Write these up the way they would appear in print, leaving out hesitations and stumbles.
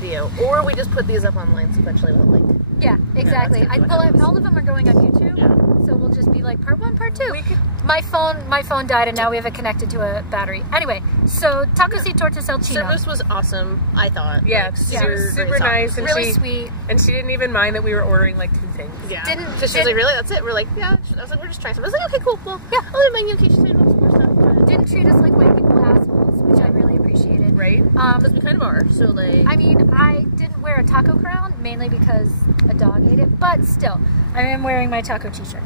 video, or we just put these up online sequentially with a link. Yeah, exactly. Well, all of them are going on YouTube, so we'll just be like part 1, part 2. My phone died, and now we have it connected to a battery. Anyway, so Tacos y Tortas El Chino. Service was awesome, I thought. Yeah, like, she was super nice, and really sweet. And she didn't even mind that we were ordering like 2 things. Yeah. So she was like, really? That's it? We're like, yeah. I was like, we're just trying something. I was like, okay, cool. Well, yeah. I'll leave menu in case you say more stuff. Didn't treat us like white people assholes, which I really appreciated. Right? Because we kind of are. So like, I mean, I didn't wear a taco crown mainly because a dog ate it, but still, I am wearing my taco t-shirt.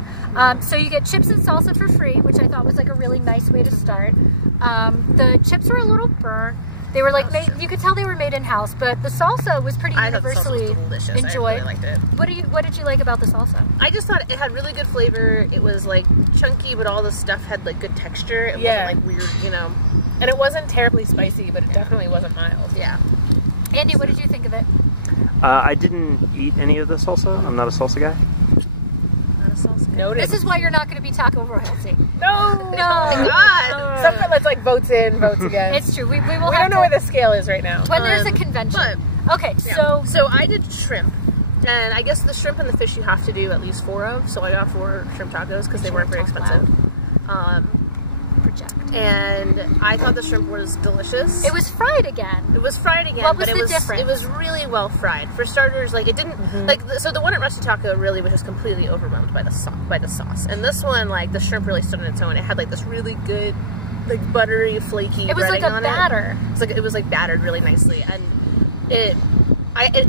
So you get chips and salsa for free, which I thought was like a really nice way to start. The chips were a little burnt. They were like you could tell they were made in house, but the salsa was pretty universally enjoyed. I really liked it. What did you like about the salsa? I just thought it had really good flavor. It was like chunky, but all the stuff had like good texture. It wasn't like weird, you know. And it wasn't terribly spicy, but it definitely wasn't mild. Yeah. Andy, what did you think of it? I didn't eat any of the salsa. I'm not a salsa guy. Not a salsa guy. Noted. This is why you're not going to be taco royalty. No! Oh my god! Something that's like votes in, votes again. It's true. We will we have don't know where the scale is right now. when there's a convention. Okay, so I did shrimp. And I guess the shrimp and the fish you have to do at least 4 of. So I got 4 shrimp tacos because they weren't very expensive. And I thought the shrimp was delicious. It was fried again. It was fried again, what was but the difference? It was really well fried. For starters, like it didn't like so the one at Rusty Taco really was just completely overwhelmed by the sauce. And this one, like the shrimp really stood on its own. It had like this really good, like buttery, flaky. It was like a batter. It was like battered really nicely, and it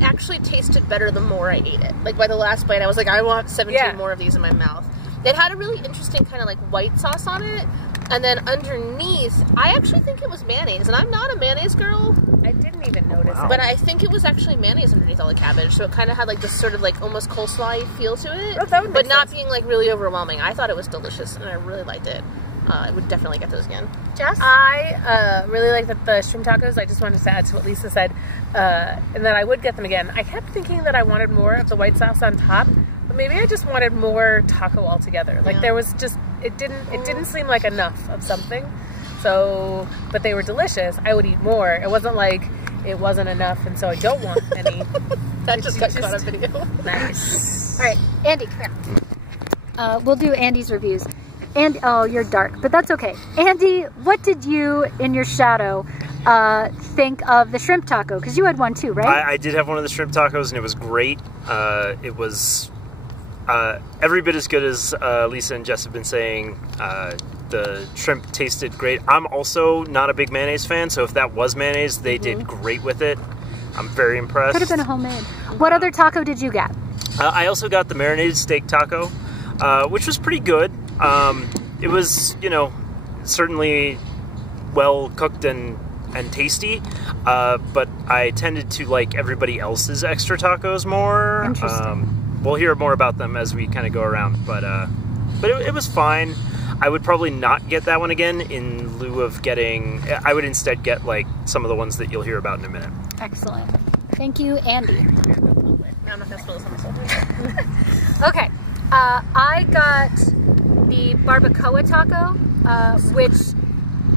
actually tasted better the more I ate it. Like by the last bite, I was like, I want 17 more of these in my mouth. It had a really interesting kind of like white sauce on it. And then underneath, I actually think it was mayonnaise. And I'm not a mayonnaise girl. I didn't even notice it. But I think it was actually mayonnaise underneath all the cabbage. So it kind of had like this sort of like almost coleslaw-y feel to it. Oh, that would but make not sense. being like really overwhelming. I thought it was delicious and I really liked it. I would definitely get those again. Jess? I really like the shrimp tacos. I just wanted to add to what Lisa said. And that I would get them again. I kept thinking that I wanted more of the white sauce on top. But maybe I just wanted more taco altogether. Like there was just, it didn't seem like enough of something. So, but they were delicious. I would eat more. It wasn't like it wasn't enough and so I don't want any. That just got caught on video. Nice. All right, Andy, come here. We'll do Andy's reviews. And oh, you're dark, but that's okay. Andy, what did you, in your shadow, think of the shrimp taco? Because you had one too, right? I did have one of the shrimp tacos, and it was great. It was every bit as good as Lisa and Jess have been saying. The shrimp tasted great. I'm also not a big mayonnaise fan, so if that was mayonnaise, they did great with it. I'm very impressed. Could have been a homemade. What other taco did you get? I also got the marinated steak taco, which was pretty good. It was, you know, certainly well cooked and tasty, but I tended to like everybody else's extra tacos more. Interesting. We'll hear more about them as we kind of go around, but it was fine. I would probably not get that one again in lieu of getting, I would instead get like some of the ones that you'll hear about in a minute. Excellent. Thank you, Andy. I'm not gonna spill this on myself. Okay, I got the barbacoa taco, which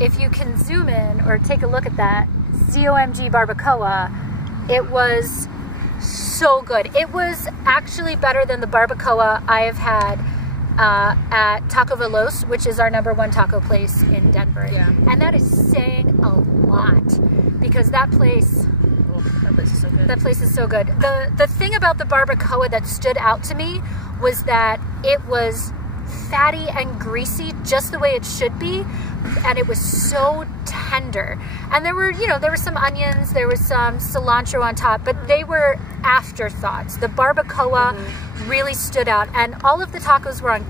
if you can zoom in or take a look at that, ZOMG barbacoa, it was so good. It was actually better than the barbacoa I have had at Taco Veloz, which is our #1 taco place in Denver. Yeah. And that is saying a lot because that place... That place is so good. That place is so good. The thing about the barbacoa that stood out to me was that it was fatty and greasy just the way it should be, and it was so tender. And there were, you know, there were some onions, there was some cilantro on top, but they were afterthoughts. The barbacoa really stood out, and all of the tacos were on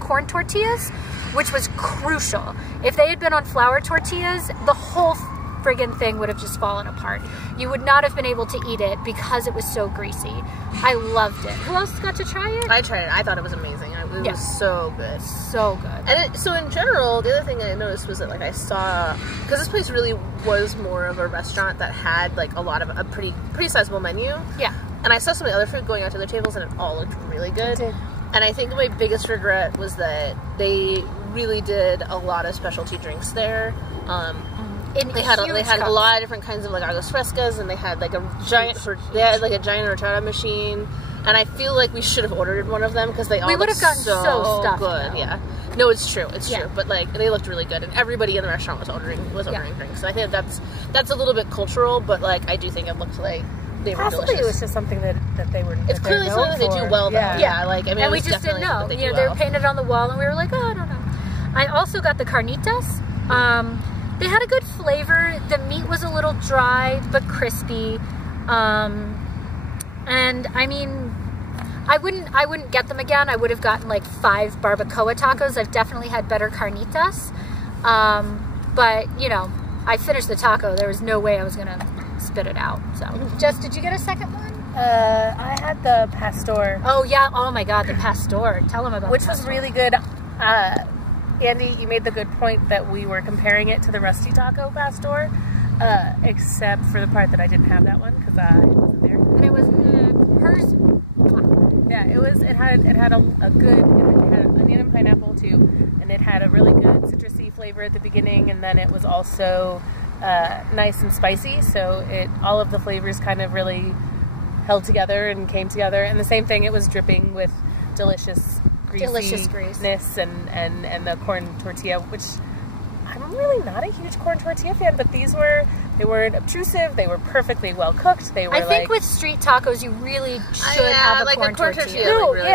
corn tortillas, which was crucial. If they had been on flour tortillas, the whole friggin' thing would have just fallen apart. You would not have been able to eat it because it was so greasy. I loved it. Who else got to try it? I tried it. I thought it was amazing. It was so good. So good. And so in general, the other thing I noticed was that like I saw, because this place really was more of a restaurant that had like a lot of a pretty sizable menu. Yeah. And I saw some of the other food going out to the tables and it all looked really good. It did. And I think my biggest regret was that they really did a lot of specialty drinks there. They had a lot of different kinds of like aguas frescas, and they had like a giant horchata machine. And I feel like we should have ordered one of them because they all would have gotten so stuffed, good. though. Yeah, no, it's true, true. But like they looked really good, and everybody in the restaurant was ordering drinks. So I think that's a little bit cultural, but like I do think it looked like they were Possibly delicious. It was just something that they were. It's clearly something that they do well, though. Yeah, like I mean, and we just didn't know. They were painted on the wall, and we were like, oh, I don't know. I also got the carnitas. They had a good flavor. The meat was a little dry but crispy, and I mean, I wouldn't get them again. I would have gotten like 5 barbacoa tacos. I've definitely had better carnitas, but you know, I finished the taco. There was no way I was gonna spit it out. So, Jess, did you get a second one? I had the pastor. Oh yeah. Oh my God, the pastor. Tell them about which was really good. Andy, you made the good point that we were comparing it to the Rusty Taco Pastor, except for the part that I didn't have that one because I wasn't there. And it was hers. Yeah, it had a good, it had onion and pineapple too, and it had a really good citrusy flavor at the beginning, and then it was also nice and spicy. So all of the flavors kind of really held together and came together. And the same thing, it was dripping with delicious greasiness and the corn tortilla, which I'm really not a huge corn tortilla fan, but they weren't obtrusive, they were perfectly well cooked. They were I think with street tacos you really should have a corn tortilla. No, really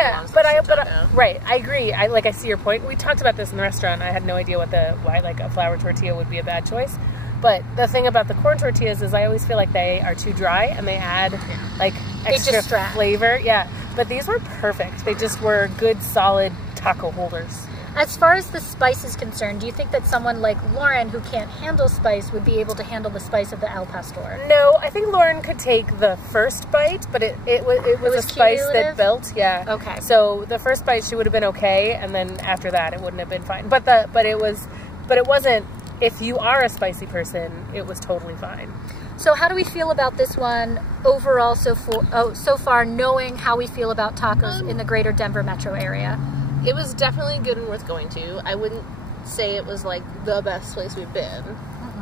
right, I agree. I see your point. We talked about this in the restaurant. I had no idea why like a flour tortilla would be a bad choice. But the thing about the corn tortillas is I always feel like they are too dry and they add like extra flavor. Yeah. But these were perfect. They just were good, solid taco holders. As far as the spice is concerned, do you think that someone like Lauren, who can't handle spice, would be able to handle the spice of the El Pastor? No, I think Lauren could take the first bite, but it was a spice that built. Yeah. Okay. So the first bite she would have been okay, and then after that it wouldn't have been fine. But it wasn't. If you are a spicy person, it was totally fine. So how do we feel about this one overall so far, knowing how we feel about tacos in the greater Denver metro area? It was definitely good and worth going to. I wouldn't say it was like the best place we've been,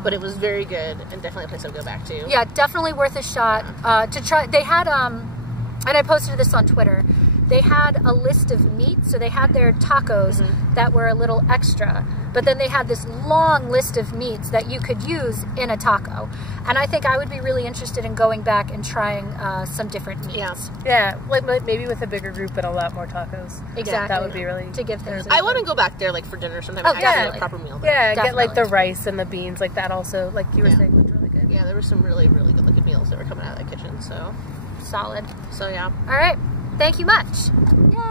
but it was very good and definitely a place I'll go back to. Yeah, definitely worth a shot to try. They had, and I posted this on Twitter, they had a list of meats, so they had their tacos that were a little extra, but then they had this long list of meats that you could use in a taco. And I think I would be really interested in going back and trying some different meats. Yeah, like maybe with a bigger group and a lot more tacos. Exactly. That would be really... To give things... I want to go back there like for dinner sometime. Oh, definitely. A proper meal there. Yeah, definitely. Get like the rice and the beans, like that also, like you were saying, looked really good. Yeah, there were some really, really good looking meals that were coming out of that kitchen, so... Solid. So yeah. All right. Thank you much. Yay!